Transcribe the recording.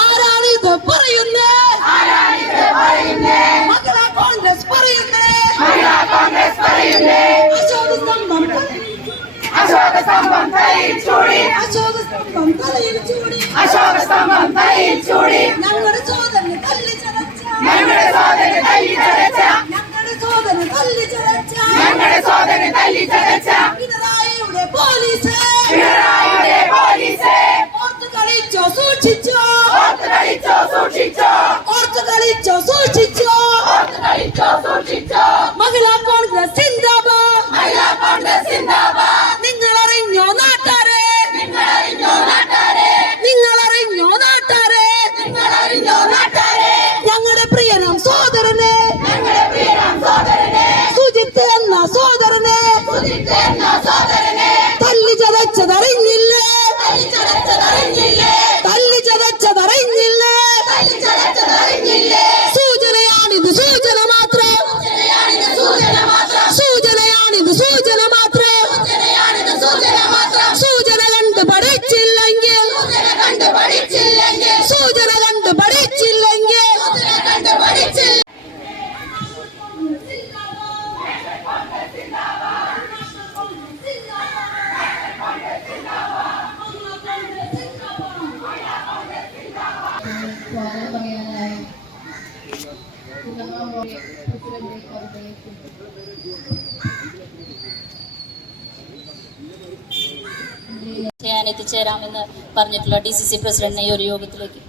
ആരാണിത് പറയുന്നേ? മഹിളാ കോൺഗ്രസ് പറയുന്നേ. അശോകസ്തംഭം തലയിൽ ചൂടി ഞങ്ങളുടെ സോദരനെ തല്ലി ചതച്ച പിണറായിയുടെ പോലീസ് ഓർത്തു കളിച്ചോ സൂക്ഷിച്ചോ മഹിളാ കോൺഗ്രസ് സിന്ദാബാദ്. നിങ്ങളറിഞ്ഞോ നാട്ടാരെ? ഞങ്ങളുടെ പ്രിയനാം സോദരനെ സുജിത്ത് എന്ന സോദരനെ തല്ലി ചതച്ചതറിഞ്ഞില്ലേ? സൂചനയാണിത്, സൂചന മാത്രം. സൂചന കണ്ട് പഠിച്ചില്ലെങ്കിൽ ചെയ്യാൻ എത്തിച്ചേരാമെന്ന് പറഞ്ഞിട്ടുള്ള DCC പ്രസിഡന്റിനെ ഈ ഒരു യോഗത്തിലേക്ക്